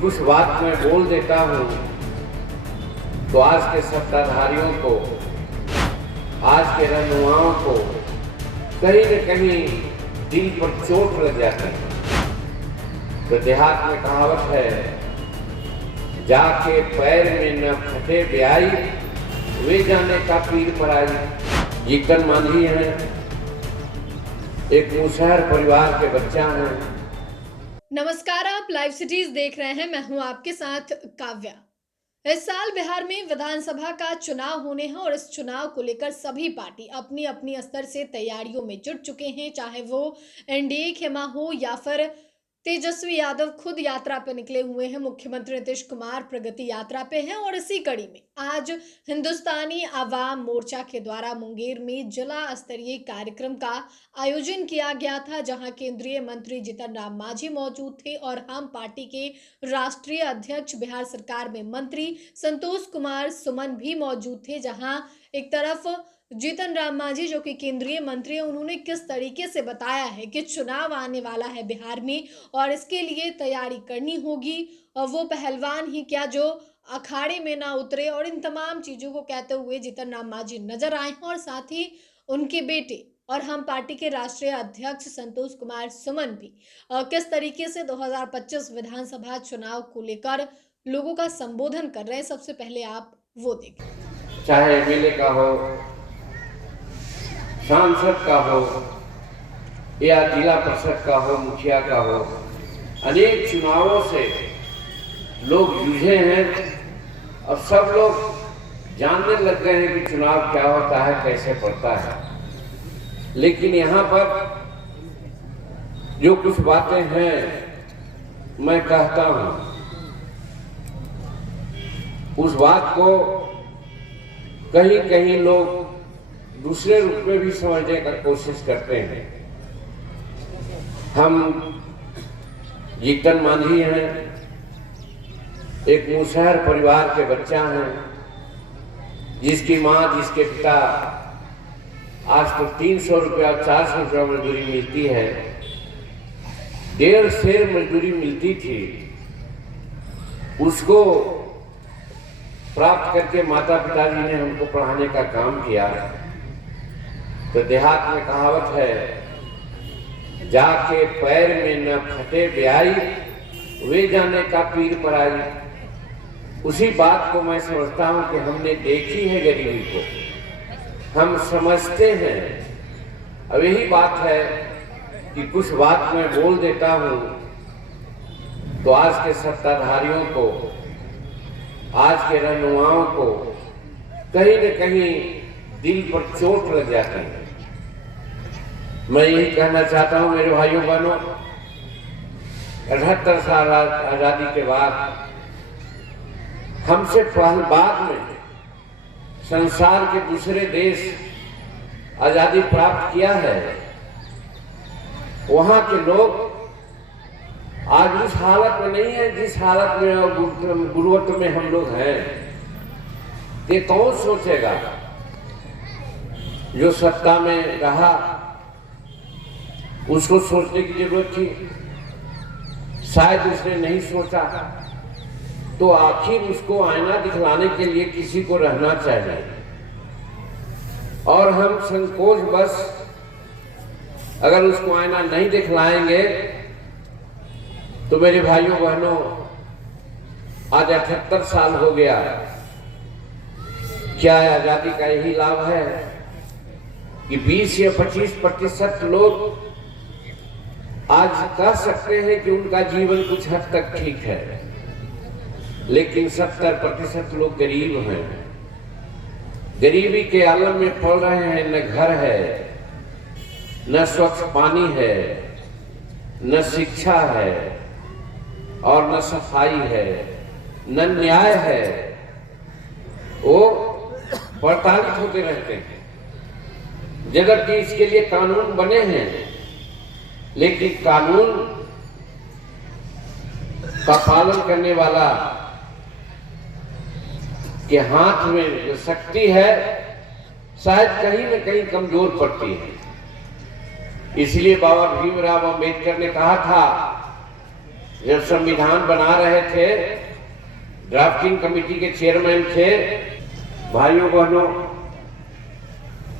कुछ बात मैं बोल देता हूँ तो आज के सत्ताधारियों को, आज के रहनुमाओं को कहीं न कहीं दिल पर चोट लग जाती है। तो देहात में कहावत है, जाके पैर में न फटे ब्याई, वे जाने का पीर पराई। जीतन मांझी हैं, एक मुसहर परिवार के बच्चा हैं। नमस्कार, आप लाइव सिटीज देख रहे हैं। मैं हूं आपके साथ काव्या। इस साल बिहार में विधानसभा का चुनाव होने हैं और इस चुनाव को लेकर सभी पार्टी अपनी अपनी स्तर से तैयारियों में जुट चुके हैं। चाहे वो एनडीए खेमा हो या फिर तेजस्वी यादव खुद यात्रा पे निकले हुए हैं। मुख्यमंत्री नीतीश कुमार प्रगति यात्रा पे हैं और इसी कड़ी में आज हिंदुस्तानी आवाम मोर्चा के द्वारा मुंगेर में जिला स्तरीय कार्यक्रम का आयोजन किया गया था, जहां केंद्रीय मंत्री जीतन राम मांझी मौजूद थे और हम पार्टी के राष्ट्रीय अध्यक्ष, बिहार सरकार में मंत्री संतोष कुमार सुमन भी मौजूद थे। जहां एक तरफ जीतन राम मांझी जो कि केंद्रीय मंत्री हैं, उन्होंने किस तरीके से बताया है कि चुनाव आने वाला है बिहार में और इसके लिए तैयारी करनी होगी और वो पहलवान ही क्या जो अखाड़े में ना उतरे, और इन तमाम चीजों को कहते हुए जीतन राम मांझी नजर आए हैं। और साथ ही उनके बेटे और हम पार्टी के राष्ट्रीय अध्यक्ष संतोष कुमार सुमन भी किस तरीके से 2025 विधानसभा चुनाव को लेकर लोगों का संबोधन कर रहे हैं। सबसे पहले आप वो देखें। चाहे एमएलए का हो, सांसद का हो या जिला परिषद का हो, मुखिया का हो, अनेक चुनावों से लोग जूझे हैं और सब लोग जानने लग गए हैं कि चुनाव क्या होता है, कैसे पड़ता है। लेकिन यहाँ पर जो कुछ बातें हैं मैं कहता हूँ, उस बात को कहीं कहीं लोग दूसरे रूप में भी समझने का कोशिश करते हैं। हम जीतन मांझी हैं, एक मुसहर परिवार के बच्चा हैं, जिसकी माँ, जिसके पिता आज तो 300 रुपया 400 रुपया मजदूरी मिलती है, 1.5 शेर मजदूरी मिलती थी, उसको प्राप्त करके माता पिताजी ने हमको पढ़ाने का काम किया। तो देहात में कहावत है, जाके पैर में न फटे ब्याई, वे जाने का पीर पराई। उसी बात को मैं समझता हूं कि हमने देखी है गरीबी को, हम समझते हैं। अब यही बात है कि कुछ बात मैं बोल देता हूं तो आज के सत्ताधारियों को, आज के रहनुमाओं को कहीं न कहीं दिल पर चोट लग जाती है। मैं यही कहना चाहता हूं मेरे भाइयों बहनों, 78 साल आजादी के बाद हमसे बाद में संसार के दूसरे देश आजादी प्राप्त किया है, वहां के लोग आज उस हालत में नहीं है जिस हालत में और गुरुवत में हम लोग हैं। ये कौन सोचेगा? जो सत्ता में रहा उसको सोचने की जरूरत थी, शायद उसने नहीं सोचा। तो आखिर उसको आईना दिखलाने के लिए किसी को रहना चाहिए, और हम संकोच बस अगर उसको आईना नहीं दिखलाएंगे तो मेरे भाइयों बहनों, आज 78 साल हो गया। क्या आजादी का यही लाभ है कि 20 या 25% लोग आज कह सकते हैं कि उनका जीवन कुछ हद तक ठीक है, लेकिन 70% लोग गरीब हैं, गरीबी के आलम में पड़ रहे हैं। न घर है, न स्वच्छ पानी है, न शिक्षा है और न सफाई है, न न्याय है। वो प्रताड़ित होते रहते हैं, जबकि इसके लिए कानून बने हैं, लेकिन कानून का पालन करने वाला के हाथ में जो शक्ति है शायद कहीं न कहीं कमजोर पड़ती है। इसलिए बाबा भीमराव अंबेडकर ने कहा था जब संविधान बना रहे थे, ड्राफ्टिंग कमेटी के चेयरमैन थे। भाइयों बहनों,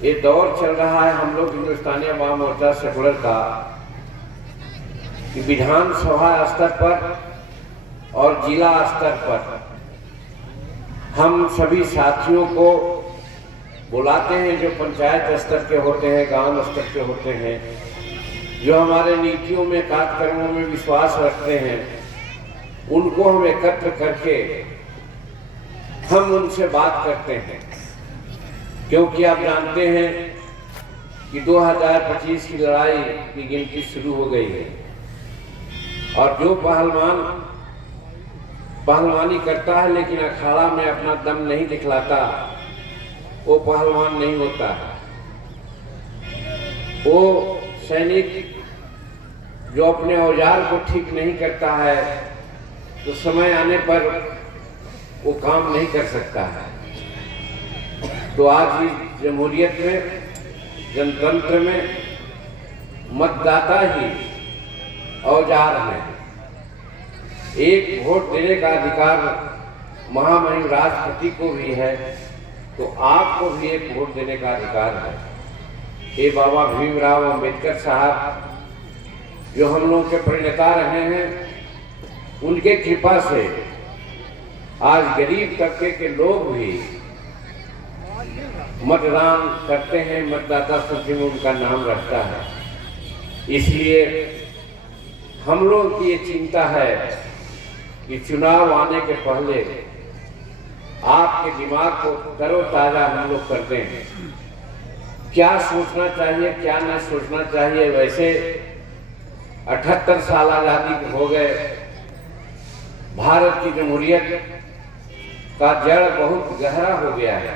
ये दौर चल रहा है हम लोग हिंदुस्तानी अवाम मोर्चा सेकुलर का कि विधानसभा स्तर पर और जिला स्तर पर हम सभी साथियों को बुलाते हैं, जो पंचायत स्तर के होते हैं, गांव स्तर के होते हैं, जो हमारे नीतियों में कार्यक्रमों में विश्वास रखते हैं, उनको हम एकत्र करके हम उनसे बात करते हैं। क्योंकि आप जानते हैं कि 2025 की लड़ाई की गिनती शुरू हो गई है और जो पहलवान पहलवानी करता है लेकिन अखाड़ा में अपना दम नहीं दिखलाता, वो पहलवान नहीं होता है। वो सैनिक जो अपने औजार को ठीक नहीं करता है तो समय आने पर वो काम नहीं कर सकता है। तो आज इस जमहूरियत में, जनतंत्र में मतदाता ही औजार है। एक वोट देने का अधिकार महामहिम राष्ट्रपति को भी है, तो आपको भी एक वोट देने का अधिकार है। ये बाबा भीमराव अंबेडकर साहब जो हम लोग के प्रणेता रहे हैं, उनके कृपा से आज गरीब तबके के लोग भी मतदान करते हैं, मतदाता सूची में उनका नाम रहता है। इसलिए हम लोग की ये चिंता है कि चुनाव आने के पहले आपके दिमाग को तरोताजा हम लोग करते हैं। क्या सोचना चाहिए, क्या न सोचना चाहिए। वैसे 78 साल आजादी हो गए, भारत की जमहूरियत का जड़ बहुत गहरा हो गया है,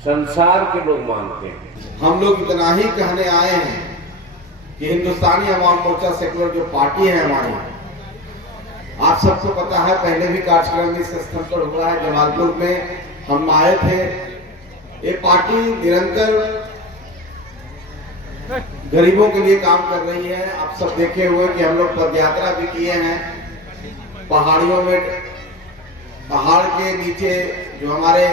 संसार के लोग मानते हैं। हम लोग इतना ही कहने आए हैं कि हिंदुस्तानी अवाम मोर्चा सेकुलर जो पार्टी है हमारी, आप सबको पता है, पहले भी कार्यक्रम इस स्थल पर हुआ है, जमालपुर में हम आए थे। ये पार्टी निरंतर गरीबों के लिए काम कर रही है। आप सब देखे हुए कि हम लोग पदयात्रा भी किए हैं, पहाड़ियों में, पहाड़ के नीचे जो हमारे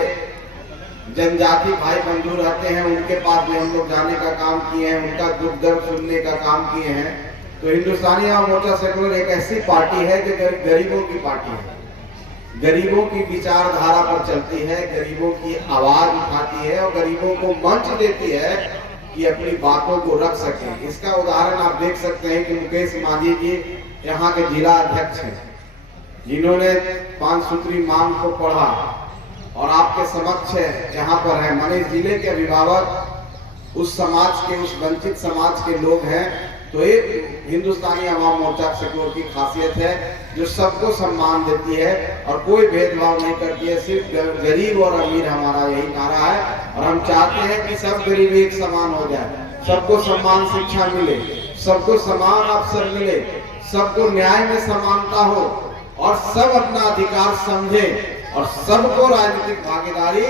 जनजाति भाई बंधु रहते हैं उनके पास भी हम लोग जाने का काम किए हैं, उनका दुख दर्द सुनने का काम किए हैं। तो हिंदुस्तानी अवाम मोर्चा सेकुलर एक ऐसी पार्टी है जो गरीबों की पार्टी है, गरीबों की विचारधारा पर चलती है, गरीबों की आवाज उठाती है और गरीबों को मंच देती है कि अपनी बातों को रख सकें। इसका उदाहरण आप देख सकते हैं कि मुकेश मांझी जी यहाँ के जिला अध्यक्ष हैं, जिन्होंने 5 सूत्री मांग को पढ़ा और आपके समक्ष जहाँ पर है मनीष जिले के अभिभावक उस समाज के, उस वंचित समाज के लोग हैं। तो एक हिंदुस्तानी अवाम मोर्चा सेकुलर की खासियत है जो सबको सम्मान देती है और कोई भेदभाव नहीं करती है। सिर्फ गरीब और अमीर हमारा यही नारा है और हम चाहते हैं कि सब गरीब एक समान हो जाए, सबको समान शिक्षा मिले, सबको समान अवसर मिले, सबको न्याय में समानता हो और सब अपना अधिकार समझे और सबको राजनीतिक भागीदारी,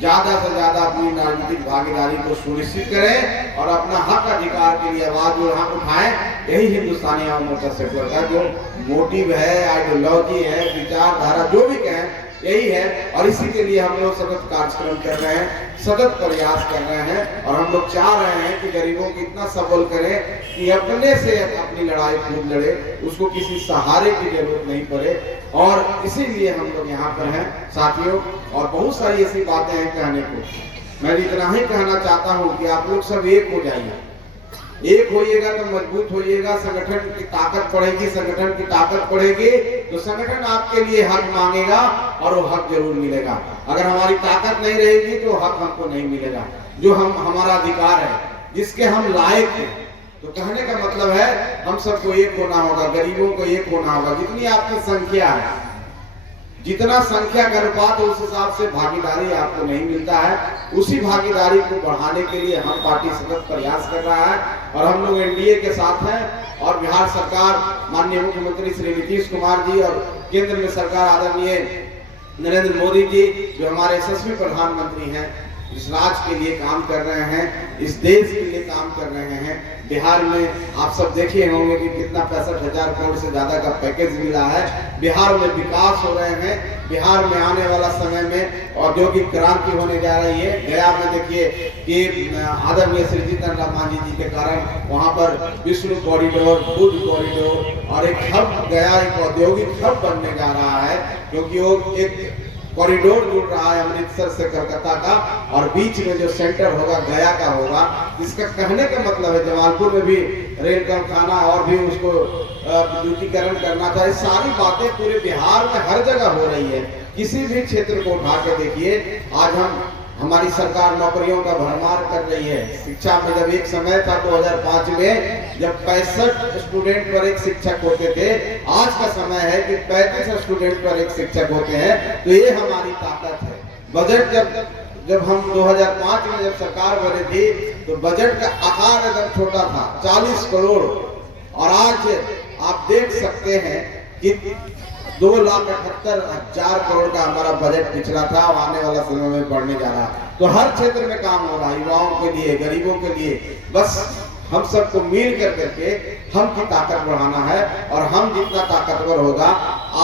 ज्यादा से ज्यादा अपनी राजनीतिक भागीदारी को सुनिश्चित करें और अपना हक अधिकार के लिए आवाज उठाएं। यही हिंदुस्तानी अवाम मोर्चा सेकुलर का जो मोटिव है, आइडियोलॉजी है, विचारधारा जो भी कहें, यही है। और इसी के लिए हम लोग सतत कार्यक्रम कर रहे हैं, सतत प्रयास कर रहे हैं और हम लोग चाह रहे हैं कि गरीबों को इतना सबल करें कि अपने से अपनी लड़ाई खुद लड़े, उसको किसी सहारे की जरूरत नहीं पड़े। और इसीलिए हम लोग यहाँ पर हैं साथियों, और बहुत सारी ऐसी बातें हैं कहने को। मैं इतना ही कहना चाहता हूँ कि आप लोग सब एक हो जाइए, एक होइएगा तो मजबूत होइएगा, संगठन की ताकत बढ़ेगी, संगठन की ताकत बढ़ेगी तो संगठन आपके लिए हक मांगेगा और वो हक जरूर मिलेगा। अगर हमारी ताकत नहीं रहेगी तो हक हमको नहीं मिलेगा, जो हमारा अधिकार है, जिसके हम लायक हैं। तो कहने का मतलब है हम सबको एक होना होगा, गरीबों को एक होना होगा। जितनी आपकी संख्या है, जितना संख्या का अनुपात है, उस हिसाब से भागीदारी आपको नहीं मिलता है। उसी भागीदारी को बढ़ाने के लिए हम पार्टी सतत प्रयास कर रहा है और हम लोग एनडीए के साथ हैं। और बिहार सरकार, माननीय मुख्यमंत्री श्री नीतीश कुमार जी और केंद्र में सरकार आदरणीय नरेंद्र मोदी जी जो हमारे यशस्वी प्रधानमंत्री हैं, इस राज्य के लिए काम कर रहे हैं, इस देश के लिए काम कर रहे हैं। बिहार में आप सब देखे होंगे कि कितना 65,000 करोड़ से ज्यादा का पैकेज मिला है। बिहार में विकास हो रहे हैं। बिहार में आने वाला समय में औद्योगिक क्रांति होने जा रही है। गया में देखिए कि आदरणीय श्री जीतन राम मांझी जी के कारण वहां पर विष्णु कॉरिडोर, बुद्ध कॉरिडोर और एक हब, गया एक औद्योगिक हब बनने जा रहा है, क्योंकि वो एक कॉरिडोर जुड़ रहा है अमृतसर से कलकत्ता का, और बीच में जो सेंटर होगा गया का होगा। इसका कहने का मतलब है जमालपुर में भी रेल कारखाना और भी उसको विद्युतीकरण करना चाहिए। सारी बातें पूरे बिहार में हर जगह हो रही है। किसी भी क्षेत्र को उठा के देखिए, आज हमारी सरकार नौकरियों का भरमार कर रही है। शिक्षा में जब एक समय था 2005 में जब 65 स्टूडेंट पर एक शिक्षक होते थे, आज का समय है कि 35 स्टूडेंट पर एक शिक्षक होते हैं। तो ये हमारी ताकत है। बजट जब हम 2005 में जब सरकार बनी थी तो बजट का आकार एकदम छोटा था, 40 करोड़, और आज आप देख सकते हैं कि 2,78,000 करोड़ का हमारा बजट पिछला था और आने वाला समय में बढ़ने जा रहा है। तो हर क्षेत्र में काम हो रहा है, युवाओं के लिए, गरीबों के लिए। बस हम सबको मिल करके हम की ताकत बढ़ाना है, और हम जितना ताकतवर होगा,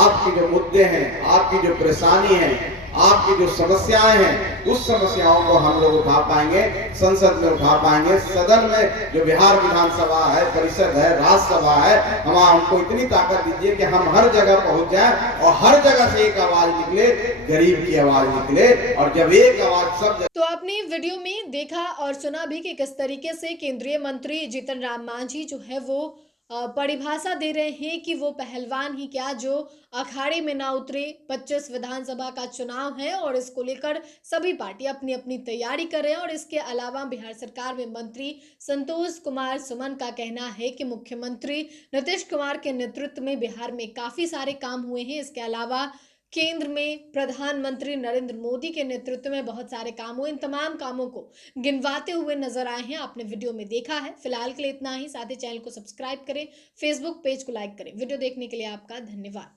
आपके जो मुद्दे हैं, आपकी जो परेशानी है, आपकी जो समस्याएं हैं, उस समस्याओं को हम लोग उठा पाएंगे, संसद में उठा पाएंगे। सदन में जो बिहार विधानसभा है, परिषद है, राज्यसभा है, हमको इतनी ताकत दीजिए कि हम हर जगह पहुंच जाएं और हर जगह से एक आवाज निकले, गरीब की आवाज निकले। और जब एक आवाज सब तो आपने वीडियो में देखा और सुना भी कि किस तरीके से केंद्रीय मंत्री जीतन राम मांझी जो है वो परिभाषा दे रहे हैं कि वो पहलवान ही क्या जो अखाड़े में ना उतरे। 25 विधानसभा का चुनाव है और इसको लेकर सभी पार्टी अपनी अपनी तैयारी कर रहे हैं। और इसके अलावा बिहार सरकार में मंत्री संतोष कुमार सुमन का कहना है कि मुख्यमंत्री नीतीश कुमार के नेतृत्व में बिहार में काफी सारे काम हुए हैं। इसके अलावा केंद्र में प्रधानमंत्री नरेंद्र मोदी के नेतृत्व में बहुत सारे काम हुए। इन तमाम कामों को गिनवाते हुए नजर आए हैं, आपने वीडियो में देखा है। फिलहाल के लिए इतना ही। साथ ही चैनल को सब्सक्राइब करें, फेसबुक पेज को लाइक करें। वीडियो देखने के लिए आपका धन्यवाद।